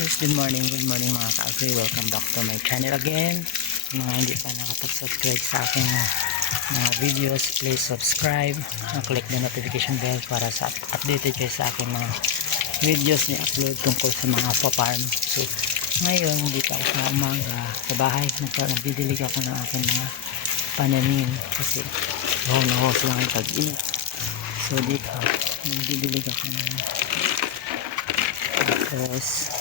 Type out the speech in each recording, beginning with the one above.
Yes, good morning mga ka-agri. Welcome back to my channel again. Sa mga hindi pa nakapag-subscribe sa aking mga videos, please subscribe. Click the notification bell para sa updated kayo sa aking mga videos ni upload tungkol sa mga pa-farm. So, ngayon, dito ako sa umaga sa bahay. Nagdidilig ako ng aking mga pananim kasi hos lang yung tag-init. So, dito, nagdidilig ako ng tapos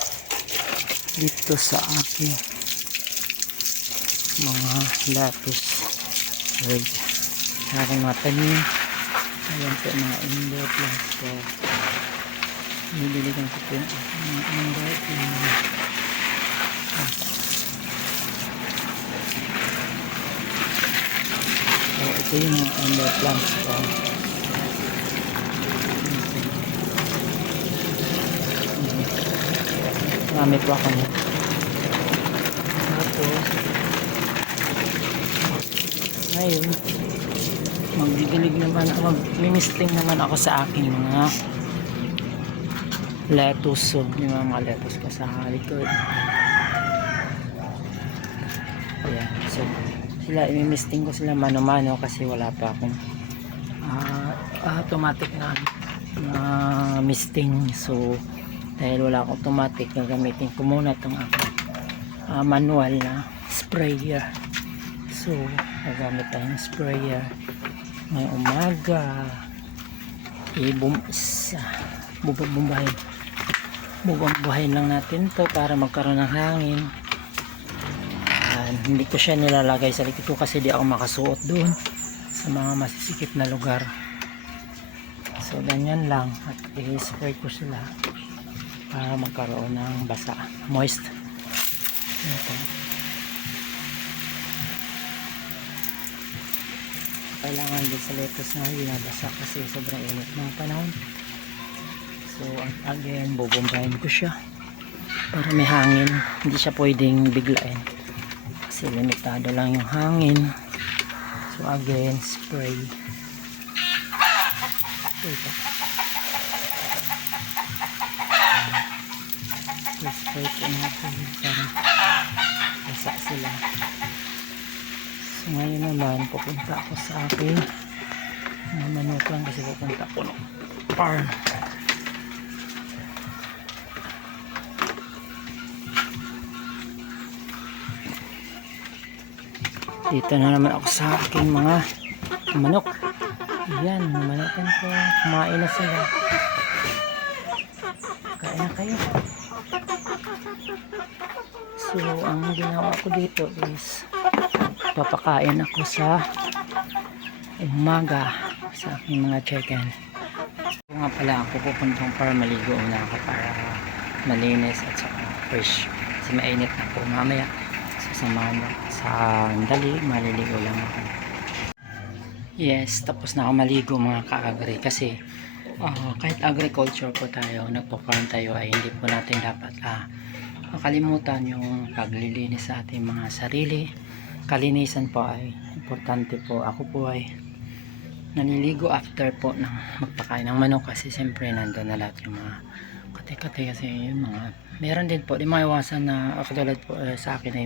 dito sa aking mga lettuce red sa aking mga tanim. Ayan po mga indoor plants ko. Nililigan ko po yung aking mga indoor plants. So ito yung mga indoor plants ko. Marami po ako nito. Tapos ngayon magdidilig naman ako, magmimisting naman ako sa aking mga lettuce. So yung mga lettuce ko sa likod. Ayan, so sila imimisting ko sila mano-mano kasi wala pa akong automatic na misting. So dahil wala akong automatic, gagamitin ko muna itong aking manual na sprayer. So gagamit tayong sprayer ngayong umaga. Bubumbahin lang natin to para magkaroon ng hangin. Hindi ko siya nilalagay sa likod ko kasi di ako makasuot doon sa mga masisikip na lugar. So ganyan lang at i-spray ko sila para magkaroon ng basa, moist. Ito. Kailangan din sa lettuce na binabasa kasi sobrang init ng panahon. So again, bubumbahin ko siya para may hangin. Hindi siya pwedeng biglain kasi limitado lang yung hangin. So again, spray. Ito. Spray ko natin para basa sila. So ngayon naman pupunta ako sa akin manok lang kasi pupunta ako ng farm. Dito na naman ako sa aking mga manok. Ayan, manakan ko, kumain na sila. Kain na kayo. So ang ginawa ko dito is papakain ako sa umaga sa aking mga chicken. So nga pala ako pupuntang para maligo na ako para malinis at saka fresh kasi mainit na po mamaya. Sasamahan sa dali, maliligo lang ako. Yes, tapos na ako maligo mga ka-agri kasi kahit agriculture po tayo, nagpo-farm tayo ay hindi po natin dapat makalimutan yung paglilinis sa ating mga sarili. Kalinisan po ay importante po. Ako po ay naliligo after po ng magpakain ng manok kasi siyempre nandun na lahat yung mga kate-kate kasi yung mga meron din po, di maiwasan na katulad po sa akin ay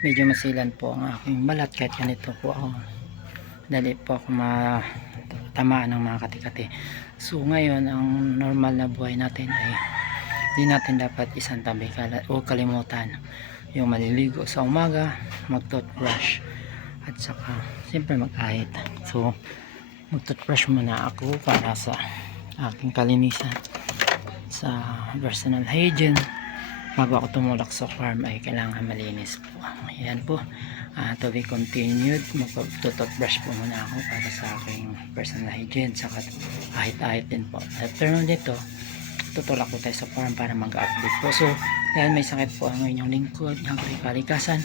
medyo masilan po ang aking balat kahit ganito po ako. Dali po ako matamaan ng mga kate-kate. So ngayon ang normal na buhay natin ay di natin dapat isang tabi o kalimutan yung maliligo sa umaga, mag-toothbrush at saka siyempre mag-ahit. So mag-toothbrush muna ako para sa aking kalinisan sa personal hygiene. Bago ako tumulak sa farm ay kailangan malinis po. Ayan po, to be continued. Mag-toothbrush po muna ako para sa aking personal hygiene saka ahit-ahit din po. After nun dito, tutulak po tayo sa farm para mag-update po. So dahil may sakit po ang inyong lingkod ng kalikasan,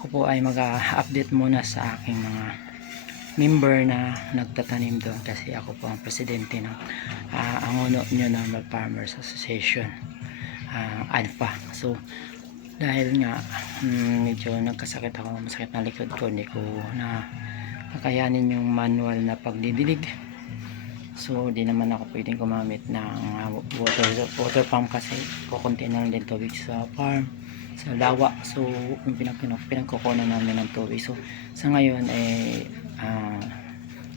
ako po ay mag-update muna sa aking mga member na nagtatanim doon kasi ako po ang presidente ng Angono New Normal Farmers Association, ANFA. So dahil nga medyo nagkasakit ako, masakit na likod ko, hindi ko na kakayanin yung manual na pagdidilig. So di naman ako pwedeng gumamit ng water pump kasi kukunti na lang din tubig sa farm, sa lawa. So yung pinagkukunan namin ng tubig. So sa ngayon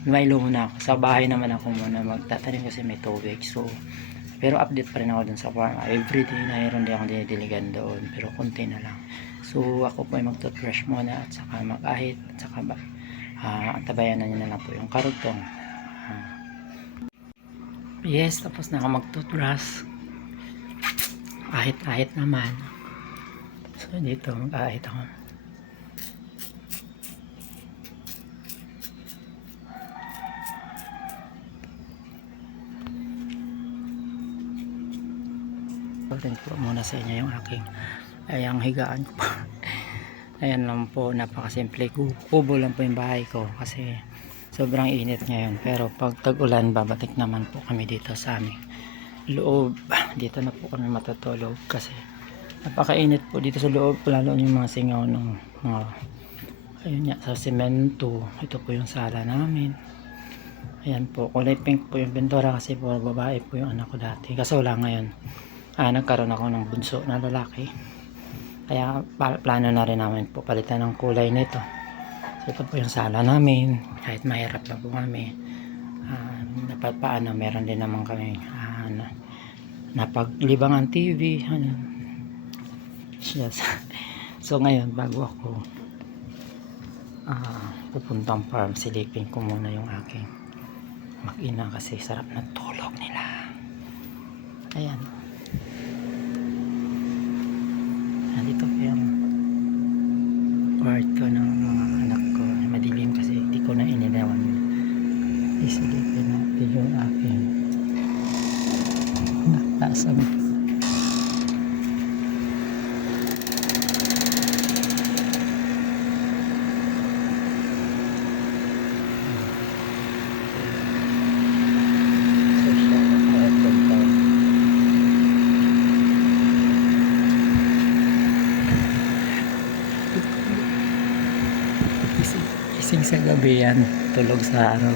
lumaylo muna ako. Sa bahay naman ako muna magtatanim kasi may tubig. So pero update pa rin ako dun sa farm. Everyday mayroon din akong dinidiligan doon, pero konti na lang. So ako po ay mag-toothbrush muna at saka mag-ahit at saka tabayan na niya na lang po yung karugtong. Yes, tapos na ako mag-toothbrush. Ahit-ahit naman. So dito mag-ahit ako. Rin po muna sa inyo yung aking ang higaan ko po. Ayan lang po, napakasimple. Kubo lang po yung bahay ko kasi sobrang init ngayon. Pero pag tag-ulan, babatik naman po kami dito sa aming loob. Dito na po kami matutulog kasi napakainit po dito sa loob, lalo yung mga singaw ng mga ayun nga, sa semento. Ito po yung sala namin. Ayan po, kulay pink po yung pintura kasi po babae po yung anak ko dati. Kaso wala ngayon. Nagkaroon ako ng bunso na lalaki, kaya plano na rin namin po palitan ng kulay nito. So ito po yung sala namin, kahit mahirap na po kami, dapat paano meron din naman kami napaglibangan TV yes. So ngayon bago ako pupuntang farm, silipin ko muna yung aking mag-ina kasi sarap na tulog nila. Ayan, dito po yung kwarto ng mga anak ko. Madilim kasi hindi ko na inilawan. Isilipin natin yung aking nakasam. Gising sa gabi yan, tulog sa araw.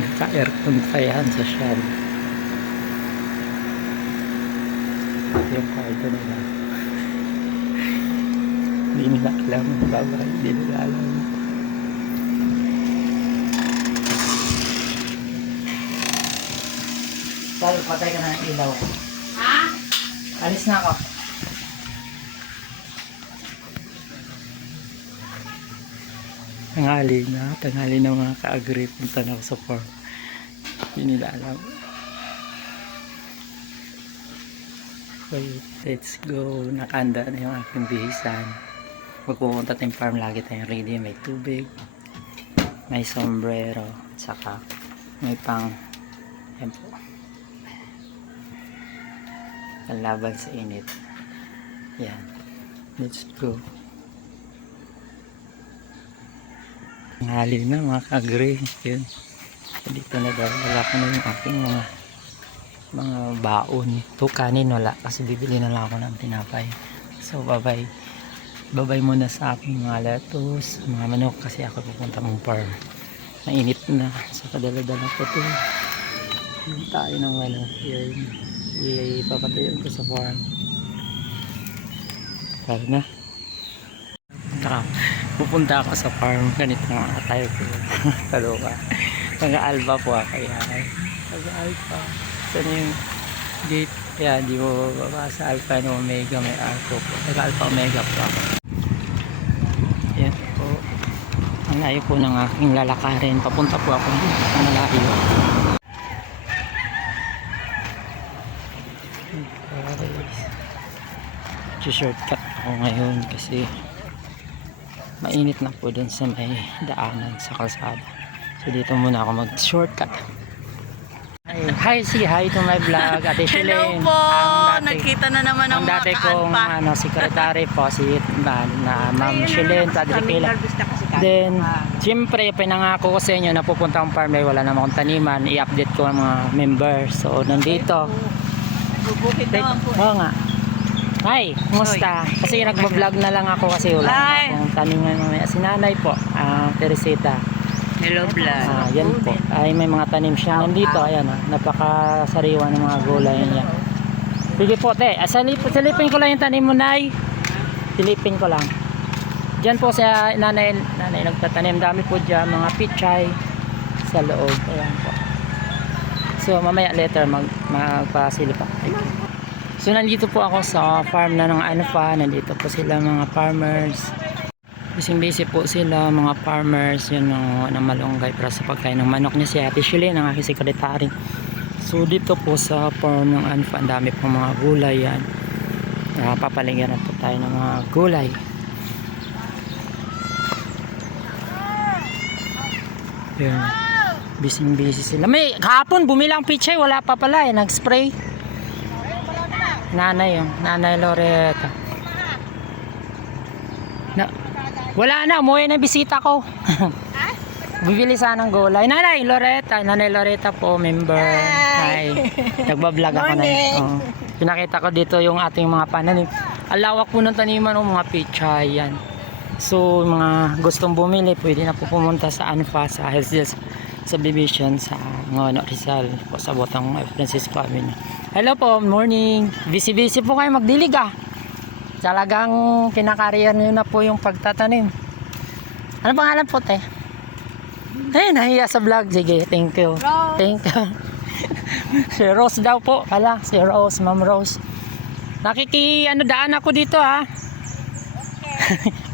Naka-aircon pa yan sa shell. Yung kwarto nila. Hindi nila alam, babay, hindi nila alam. Sal, patay ka na ng ilaw. Ha? Alis na ako. Tanghali na mga ka-agree, punta na ako sa farm. Hindi nila alam. Okay, let's go. Nakanda na yung aking bihisan. Magpupunta tayong farm, lagi tayong ready. May tubig, may sombrero, at saka may pang yan po, panlaban sa init. Yan, let's go. Tanghali na mga ka-agree. Yun, dito na daw, wala ko na yung aking mga baon. Ito kanin wala kasi bibili na lang ako ng tinapay. So babay muna sa aking mga lettuce, mga manok kasi ako pupunta mong farm. Mainit na, so kadala-dala ko ito. Yung tayo ng yan, ipapatayon ko sa farm. Tara na. Pupunta ako sa farm. Ganito nga tayo po. Kaloka. Taga-alba po ako. Taga-alba. Saan yung gate? Kaya di mo baba sa alpha and omega, may arco po. Taga-alpha omega po ako. Yan po. Ang layo po ng aking lalakarin. Papunta po ako dito. Ang malayo. Shortcut ako ngayon kasi mainit na po dun sa may daanan sa kalsada. So dito muna ako mag-shortcut. Hi to my vlog, Ate Shilin. Hello po! Nagkita na naman ang mga dati kong kaalpa. sekretary po, si Ma'am Shilin Padrikila. Then, siyempre, pinangako ko sa inyo na pupunta akong farm ay wala naman akong taniman. I-update ko ang mga members. So, nandito. Bubukid naman po. Oo nga. Hi, kumusta? Kasi nagbablog na lang ako kasi wala Hi. akong taniman mamaya. Si nanay po, Teresita. Hello, vlog. Yan po. Ay, may mga tanim siya nandito. Ayan, napakasariwa ng mga gulay niya. Sige po, te. Silipin ko lang yung tanim mo, Nay. Silipin ko lang. Diyan po sa nanay nagtatanim. Dami po dyan, mga pichay sa loob. Ayan po. So, mamaya later magpasilip ako. So, nandito po ako sa farm na ng Anfa. Nandito po sila mga farmers. Busy po sila mga farmers. Yun ng malunggay para sa pagkain ng manok niya si Ate Shirley, ng aking sekretary. So, dito po sa farm ng Anfa, ang dami po mga gulay yan. Papaligyan na po tayo ng mga gulay. Yun. Busy sila. May kahapon bumilang pichay, wala pa pala eh, nag-spray. Nanay Loretta. Wala na, umuwi na bisita ko. Bibili sana ng gulay. Nanay Loretta po, member. Hi. Nagbablog ako na. Oh. Pinakita ko dito yung ating mga pananim. Alawak po ng taniman o mga pichay yan. So, mga gustong bumili, pwede na po pumunta sa Anfa, sa Health Subdivision sa Ngono Rizal po sa Botang Francisco Avenue. Hello po, morning. Busy po kayo magdilig Talagang kinakariyan nyo na po yung pagtatanim. Ano pangalan po, te? Ay, nahiya sa vlog. Sige, thank you. Rose. Thank you. Si Rose daw po. Si Rose, Ma'am Rose. Daan ako dito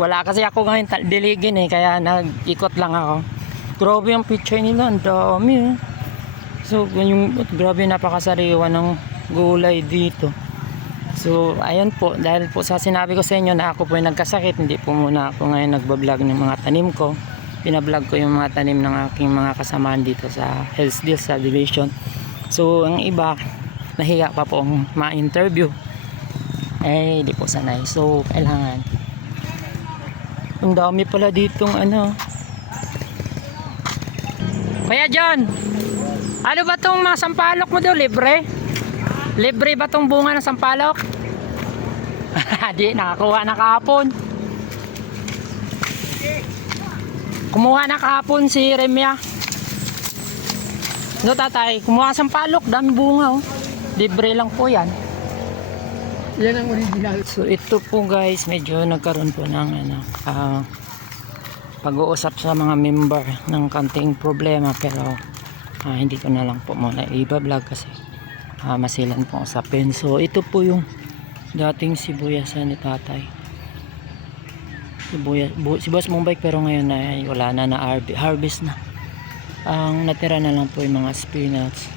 Wala kasi ako ngayon diligin kaya nag-ikot lang ako. Grabe yung picture nila, ang dami So, grabe napakasariwa ng gulay dito. So, ayun po, dahil po sa sinabi ko sa inyo na ako po ay nagkasakit, hindi po muna ako ngayon nagbablog ng mga tanim ko. Pinablog ko yung mga tanim ng aking mga kasamaan dito sa Health Deal Subdivision. So, ang iba, nahiya pa po ang ma-interview. Hindi po sanay. So, kailangan. Ang dami pala ditong Kaya John, ano ba tong mga sampalok mo daw? Libre? Libre ba tong bunga ng sampalok? Di, nakakuha na kahapon. Kumuha na kahapon si Remya. No, tatay, kumuha sampalok, dami bunga Libre lang po yan. Yan ang original. So ito po guys, medyo nagkaroon po ng pag-uusap sa mga member ng kanting problema, pero hindi ko na lang po muna i-vlog kasi masilan po usapin. So ito po yung dating sibuyasan ni tatay. Si Boss Mumbai, pero ngayon ay wala na harvest na. Ang natira na lang po yung mga spinach.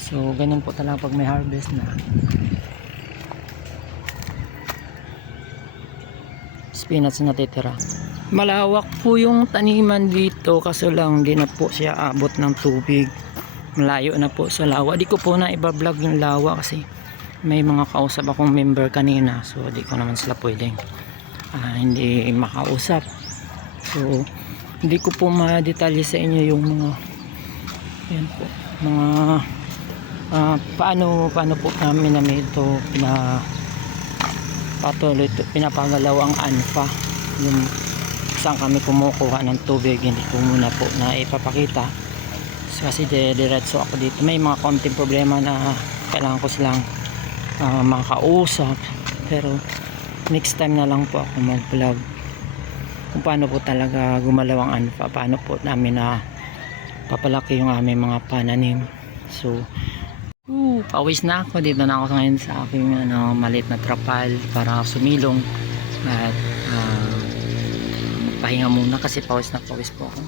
So ganun po talaga pag may harvest na. Spinach na natitira. Malawak po yung taniman dito, kaso lang di na po siya abot ng tubig. Malayo na po sa lawa. Di ko po na iba-vlog yung lawa kasi may mga kausap akong member kanina, so di ko naman sila pwedeng hindi makausap. So hindi ko po ma-detalye sa inyo yung mga yan po, mga paano po namin ito pinapagalaw ang Anfa, yung saan kami kumukuha ng tubig. Hindi ko muna po na ipapakita kasi diretso ako dito. May mga konting problema na kailangan ko silang makausap, pero next time na lang po ako mag vlog kung paano po talaga gumalaw ang Anfa, paano po namin na papalaki yung aming mga pananim. So pawis na ako. Dito na ako ngayon sa aking maliit na trapal para sumilong at pahinga muna kasi pawis na pawis po ako.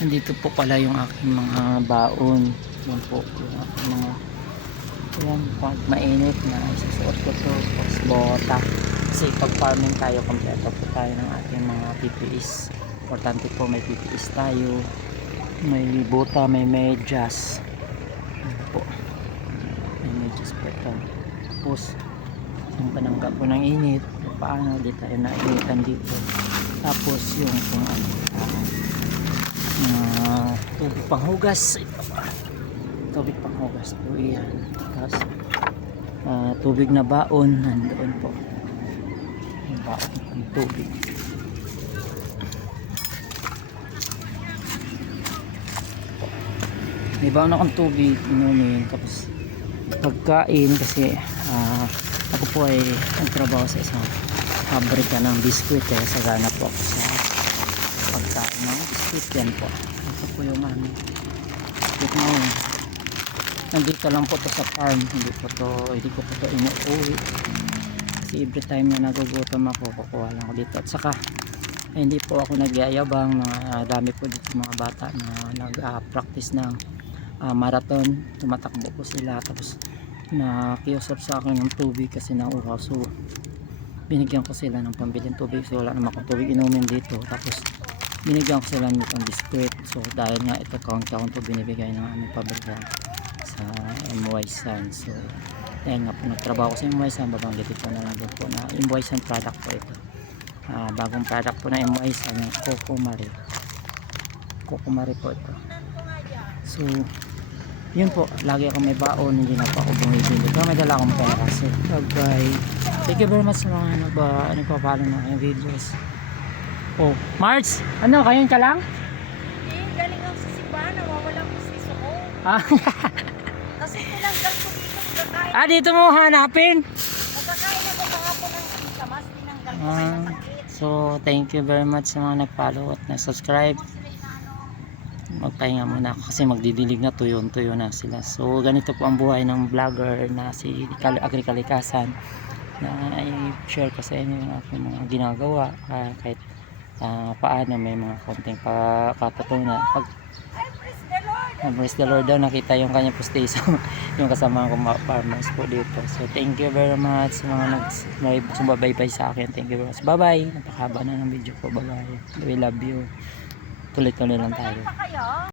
Nandito po pala yung aking mga baon. Yan po yung aking mga pag mainit na isusuot ko to, tapos bota kasi pag farming tayo, kompleto po tayo ng ating mga PPEs. Importante po may PPEs tayo, may bota, may medyas po, may medyas po ito. Tapos yung panangga po ng init, paano di tayo nainitan dito. Tapos yung kung ano, tubig panghugas. Ito pa. Tubig panghugas po yan. Tapos tubig na baon nandoon po. Yung baon ng tubig. May baon akong tubig inumin. Tapos pagkain kasi ako po ay nagtrabaho sa isang pabrika ng biskwit sagana po ako sa pagkain ng biskwit yan po. Ito po yung aming biskwit ngayon. Nandito lang po to sa farm, hindi ko po to inuuwi kasi every time na nagugutom ako kukuha lang ako dito. At saka hindi po ako nagyayabang na dami po dito mga bata na nag-practice ng marathon, tumatakbo po sila tapos nakiusap sa akin ng tubig kasi nauhaw, so binigyan ko sila ng pambiling tubig kasi wala naman akong tubig inumin dito. Tapos binigyan ko sila ng biskwit, so dahil nga ito count to binibigay ng aming pabrika sa MY Sun. So dahil nga po nagtrabaho ko sa MY Sun, babanggit ko na lang din po na MY Sun product po ito, bagong product po na MY Sun, yung Coco Marie po ito. So yun po, lagi ako may baon, hindi na po ako bumibili pero may dala akong pera. So bye, thank you very much sa mga nagpapalo ng aking videos. Oh Marge, ano, kayon ka lang? Hindi, galing ako sa simbahan, nawawala ko sa iso ko. Kasi tinanggal ko dito, kakain. Dito mo hanapin. Magkakain ako kahapon ng sitamas, tinanggal ko kaya masakit. So thank you very much sa mga nag-follow at na-subscribe. Magpahinga muna ako kasi magdidilig na, tuyo na sila. So ganito po ang buhay ng vlogger na si Agri Kalikasan, na i-share ko sa inyo yung aking mga ginagawa, kahit paano may mga konting katutunan. Pag praise the Lord daw, nakita yung kanyang pustiso yung kasama ko mga farmers po dito. So thank you very much sa mga nagsubaybay sa akin. Thank you very much. Bye bye, napakahaba na ng video ko. Bye bye, we love you. Tuloy-tuloy lang tayo.